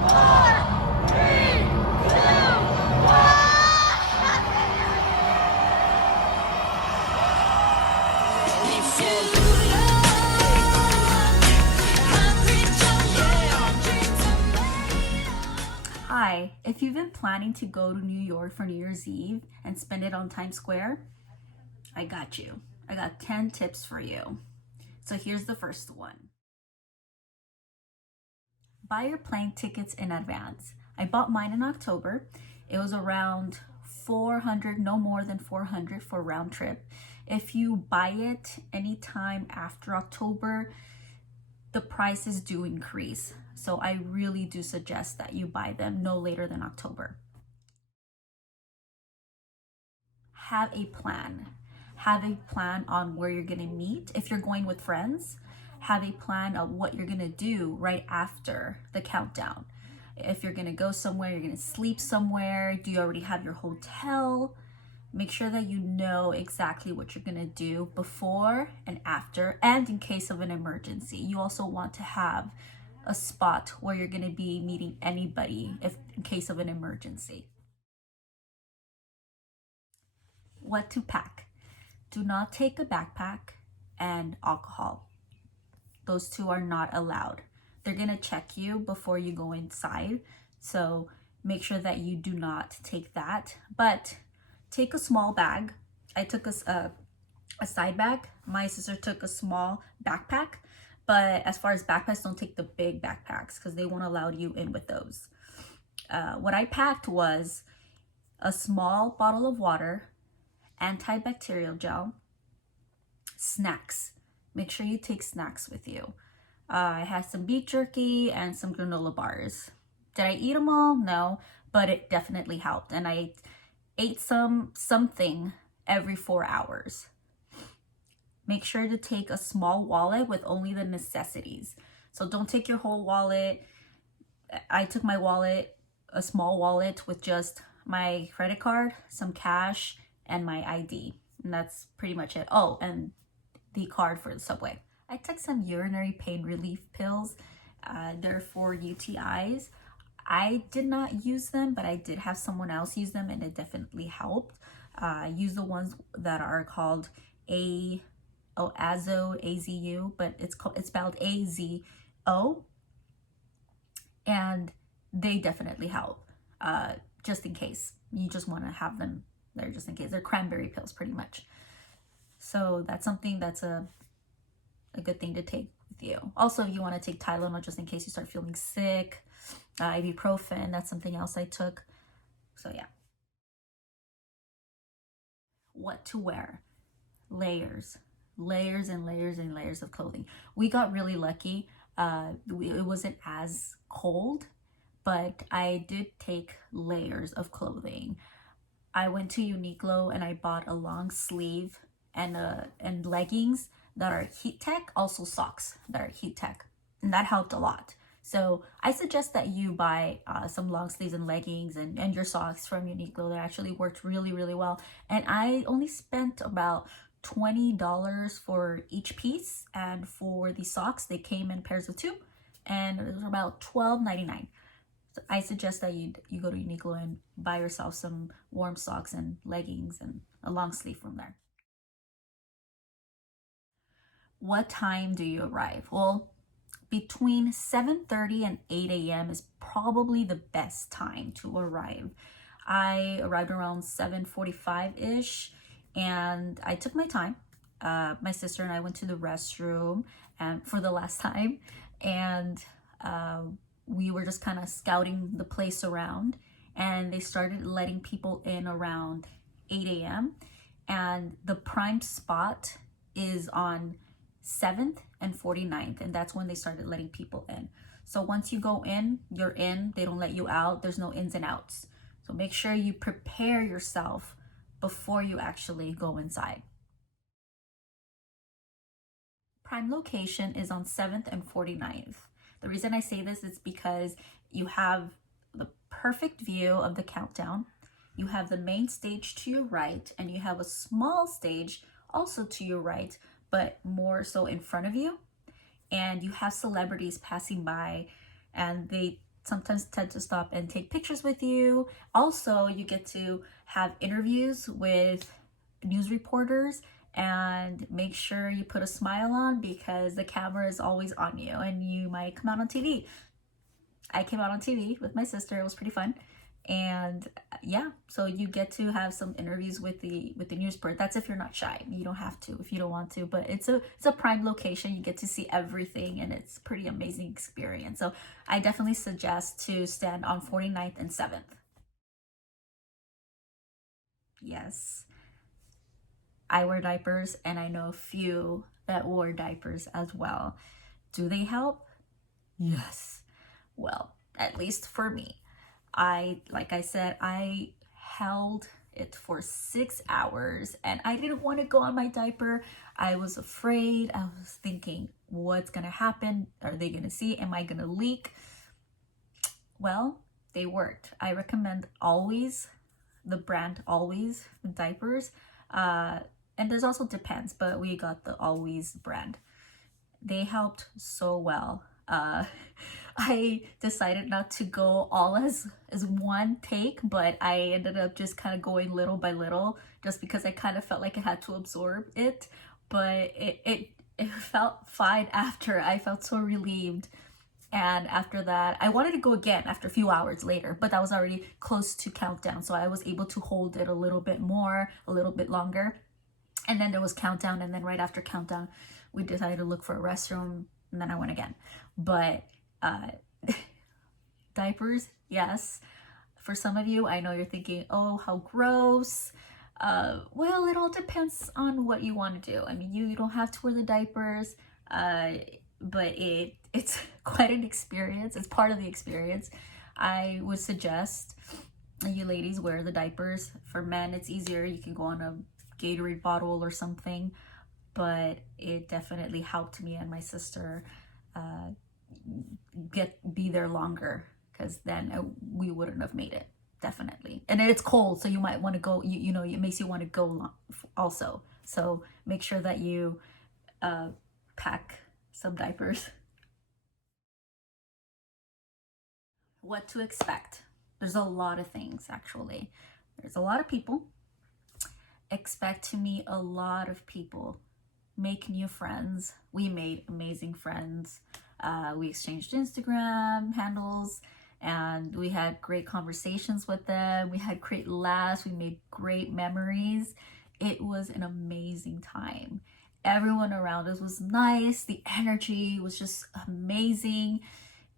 4, 3, 2, 1. Hi, if you've been planning to go to New York for New Year's Eve and spend it on Times Square, I got you. I got 10 tips for you. So here's the first one. Buy your plane tickets in advance. I bought mine in October. It was around 400, no more than 400 for round trip. If you buy it anytime after October, the prices do increase. So I really do suggest that you buy them no later than October. Have a plan. Have a plan on where you're gonna meet. If you're going with friends, have a plan of what you're gonna do right after the countdown. If you're gonna go somewhere, you're gonna sleep somewhere, do you already have your hotel? Make sure that you know exactly what you're gonna do before and after, and in case of an emergency. You also want to have a spot where you're gonna be meeting anybody if in case of an emergency. What to pack. Do not take a backpack and alcohol. Those two are not allowed. They're gonna check you before you go inside, so make sure that you do not take that. But take a small bag. I took a side bag. My sister took a small backpack, but as far as backpacks, don't take the big backpacks because they won't allow you in with those. What I packed was a small bottle of water, antibacterial gel, snacks. Make sure you take snacks with you. I had some beef jerky and some granola bars. Did I eat them all? No, but it definitely helped. And I ate something every 4 hours. Make sure to take a small wallet with only the necessities. So don't take your whole wallet. I took my wallet, a small wallet with just my credit card, some cash, and my ID. And that's pretty much it. Oh, and the card for the subway. I took some urinary pain relief pills. They're for UTIs. I did not use them, but I did have someone else use them and it definitely helped. Use the ones that are called AZU, but it's spelled AZO, and they definitely help. Just in case you just want to have them there, just in case. They're cranberry pills, pretty much. So that's something that's a good thing to take with you. Also, if you want to take Tylenol just in case you start feeling sick, ibuprofen, that's something else I took. So yeah. What to wear. Layers and layers and layers of clothing. We got really lucky. It wasn't as cold, but I did take layers of clothing. I went to Uniqlo and I bought a long sleeve and leggings that are heat tech, also socks that are heat tech, and that helped a lot. So I suggest that you buy some long sleeves and leggings and your socks from Uniqlo. That actually worked really, really well. And I only spent about $20 for each piece. And for the socks, they came in pairs of 2, and it was about $12.99. So I suggest that you go to Uniqlo and buy yourself some warm socks and leggings and a long sleeve from there. What time do you arrive? Well, between 7:30 and 8 a.m. is probably the best time to arrive. I arrived around 7:45-ish and I took my time. My sister and I went to the restroom and for the last time, and we were just kind of scouting the place around, and they started letting people in around 8 a.m. and the prime spot is on 7th and 49th, and that's when they started letting people in. So once you go in, you're in. They don't let you out. There's no ins and outs. So make sure you prepare yourself before you actually go inside. Prime location is on 7th and 49th. The reason I say this is because you have the perfect view of the countdown. You have the main stage to your right, and you have a small stage also to your right, but more so in front of you. And you have celebrities passing by, and sometimes tend to stop and take pictures with you. Also, you get to have interviews with news reporters, and make sure you put a smile on because the camera is always on you and you might come out on TV. I came out on TV with my sister. It was pretty fun. And yeah, so you get to have some interviews with the news report. That's if you're not shy. You don't have to if you don't want to, but it's a prime location. You get to see everything and it's pretty amazing experience. So I definitely suggest to stand on 49th and 7th. Yes. I wear diapers and I know a few that wore diapers as well. Do they help? Yes. Well, at least for me. Like I said, I held it for 6 hours and I didn't want to go on my diaper. I was afraid. I was thinking, what's going to happen? Are they going to see? Am I going to leak? Well, they worked. I recommend Always, the brand Always diapers. And there's also Depends, but we got the Always brand. They helped so well. I decided not to go all as one take, but I ended up just kind of going little by little just because I kind of felt like I had to absorb it. But it felt fine after. I felt so relieved. And after that, I wanted to go again after a few hours later, but that was already close to countdown. So I was able to hold it a little bit more, a little bit longer. And then there was countdown. And then right after countdown, we decided to look for a restroom. And then I went again. But diapers, yes. For some of you, I know you're thinking, oh, how gross. Well, it all depends on what you want to do. I mean, you don't have to wear the diapers, but it's quite an experience. It's part of the experience. I would suggest you ladies wear the diapers. For men, it's easier. You can go on a Gatorade bottle or something, but it definitely helped me and my sister be there longer, because then we wouldn't have made it, definitely. And it's cold, so you might want to go, you know, it makes you want to go also. So make sure that you pack some diapers. What to expect? There's a lot of things, actually. There's a lot of people. Expect to meet a lot of people, make new friends. We made amazing friends. We exchanged Instagram handles and we had great conversations with them. We had great laughs. We made great memories. It was an amazing time. Everyone around us was nice. The energy was just amazing.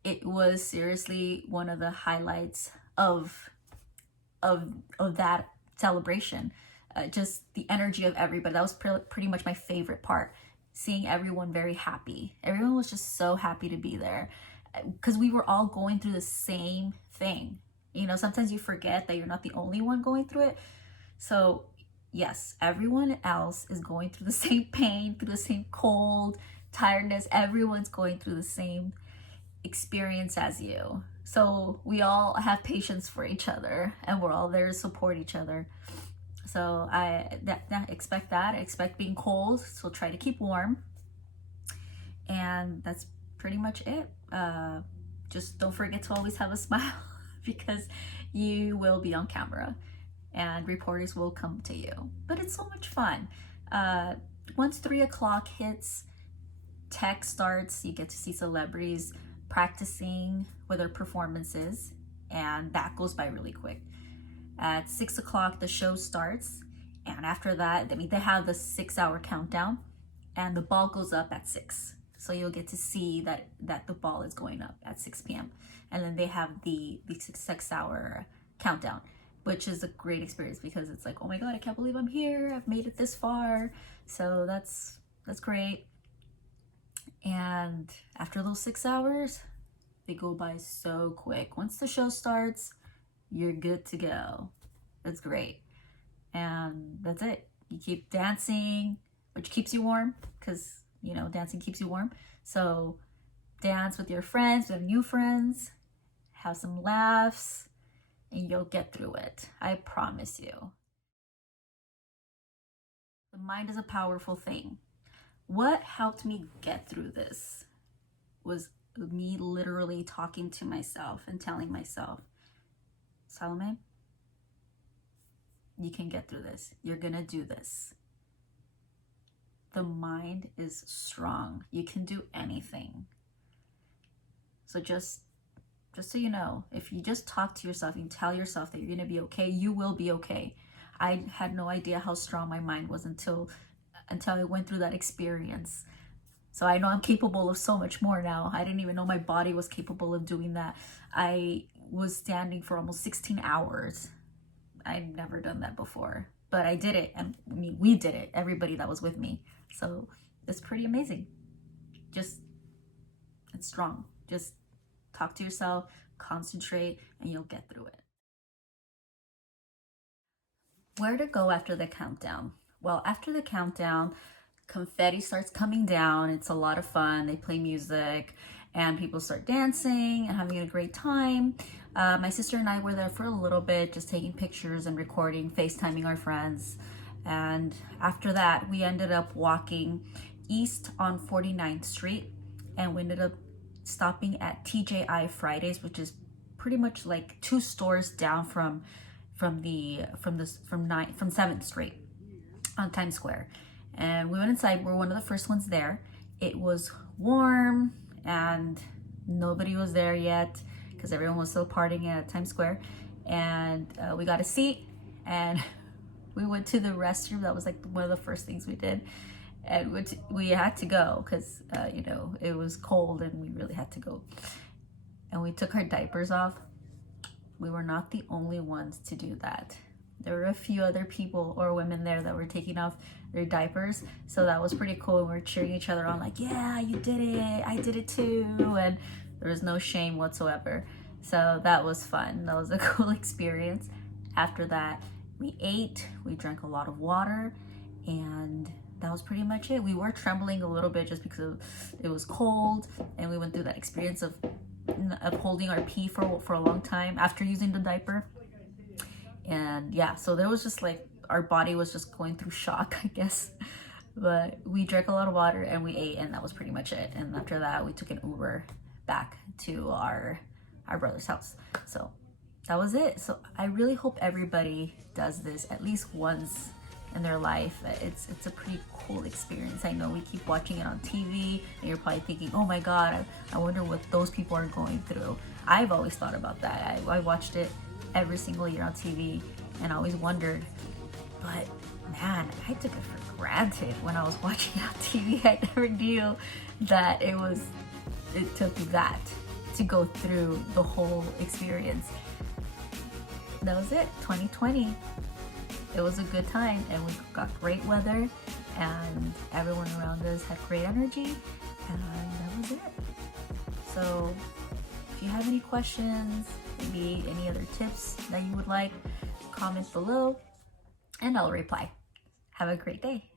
It was seriously one of the highlights of that celebration. Just the energy of everybody. That was pretty much my favorite part. Seeing everyone very happy. Everyone was just so happy to be there because we were all going through the same thing. You know, sometimes you forget that you're not the only one going through it. So yes, everyone else is going through the same pain, through the same cold, tiredness. Everyone's going through the same experience as you. So we all have patience for each other and we're all there to support each other. So expect that. Expect being cold, so try to keep warm. And that's pretty much it. Just don't forget to always have a smile because you will be on camera and reporters will come to you. But it's so much fun. Once 3 o'clock hits, tech starts, you get to see celebrities practicing with their performances, and that goes by really quick. At 6 o'clock, the show starts, and after that, I mean, they have the 6-hour countdown, and the ball goes up at 6. So you'll get to see that the ball is going up at 6 p.m. And then they have the 6-hour countdown, which is a great experience because it's like, oh my God, I can't believe I'm here. I've made it this far. So that's great. And after those 6 hours, they go by so quick. Once the show starts, you're good to go. That's great. And that's it. You keep dancing, which keeps you warm because, you know, dancing keeps you warm. So dance with your friends, with new friends, have some laughs, and you'll get through it. I promise you. The mind is a powerful thing. What helped me get through this was me literally talking to myself and telling myself, Salome, you can get through this. You're gonna do this. The mind is strong. You can do anything. So just so you know, if you just talk to yourself and tell yourself that you're gonna be okay, you will be okay. I had no idea how strong my mind was until I went through that experience. So I know I'm capable of so much more now. I didn't even know my body was capable of doing that. I was standing for almost 16 hours. I'd never done that before, but I did it. And I mean, we did it, everybody that was with me. So it's pretty amazing. It's strong. Just talk to yourself, concentrate, and you'll get through it. Where to go after the countdown? Well, after the countdown, confetti starts coming down. It's a lot of fun. They play music and people start dancing and having a great time. My sister and I were there for a little bit, just taking pictures and recording, FaceTiming our friends. And after that, we ended up walking east on 49th Street, and we ended up stopping at TJI Fridays, which is pretty much like 2 stores down from 7th Street on Times Square. And we went inside. We were one of the first ones there. It was warm and nobody was there yet because everyone was still partying at Times Square. And we got a seat and we went to the restroom. That was like one of the first things we did. And we had to go because, it was cold and we really had to go. And we took our diapers off. We were not the only ones to do that. There were a few other people or women there that were taking off their diapers. So that was pretty cool. We were cheering each other on like, yeah, you did it. I did it too. And there was no shame whatsoever. So that was fun. That was a cool experience. After that, we ate, we drank a lot of water, and that was pretty much it. We were trembling a little bit just because it was cold, and we went through that experience of holding our pee for a long time after using the diaper. And yeah, so there was just like our body was just going through shock, I guess. But we drank a lot of water and we ate, and that was pretty much it. And after that, we took an Uber back to our brother's house. So that was it. So I really hope everybody does this at least once in their life. It's a pretty cool experience. I know we keep watching it on TV and you're probably thinking, oh my God, I wonder what those people are going through. I've always thought about that. I watched it every single year on TV and I always wondered, but man, I took it for granted when I was watching it on TV. I never knew that it took that to go through the whole experience. That was it, 2020. It was a good time and we got great weather and everyone around us had great energy, and that was it. So if you have any questions, maybe any other tips that you would like, comment below and I'll reply. Have a great day.